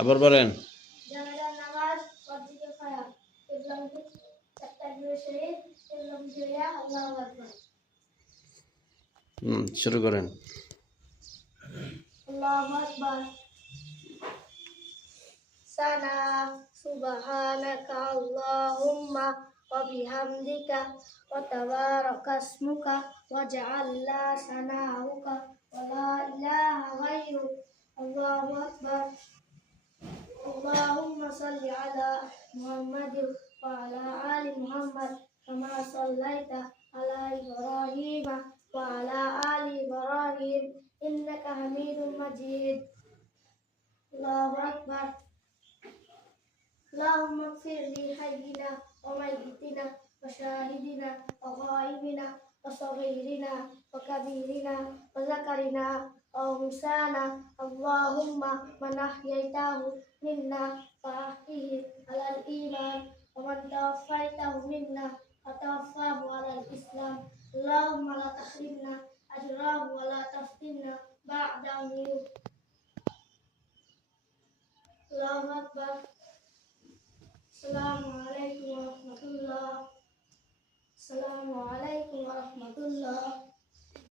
আবার বলেন। জানাজার নামাজ মসজিদে খায়া ইসলাম তাকবীর শরীফ ইসলাম জুয়া আল্লাহু আকবার। শুরু করেন। আল্লাহু আকবার। সানা subhanaka Allahumma wa bihamdika wa tabarakasmuka wa ja'alna sana'uka wa la ilaha ghayruk. Allahu akbar. Allahumma salli ala Muhammadin wa ala ali Muhammad kama sallaita ala Ibrahim wa ala ali Ibrahim innaka Hamidum Majid. Allahu akbar. اللهم اغفر لحينا وميتنا وشاهدنا وغائبنا وصغيرنا وكبيرنا وذكرنا وأنثانا. اللهم من أحييته منا فأحيه على الإيمان ومن توفيته منا فتوفاه على الإسلام. اللهم لا تحرمنا أجره ولا تفتنا بعده. الله أكبر. Assalamualaikum warahmatullah. Assalamualaikum warahmatullah.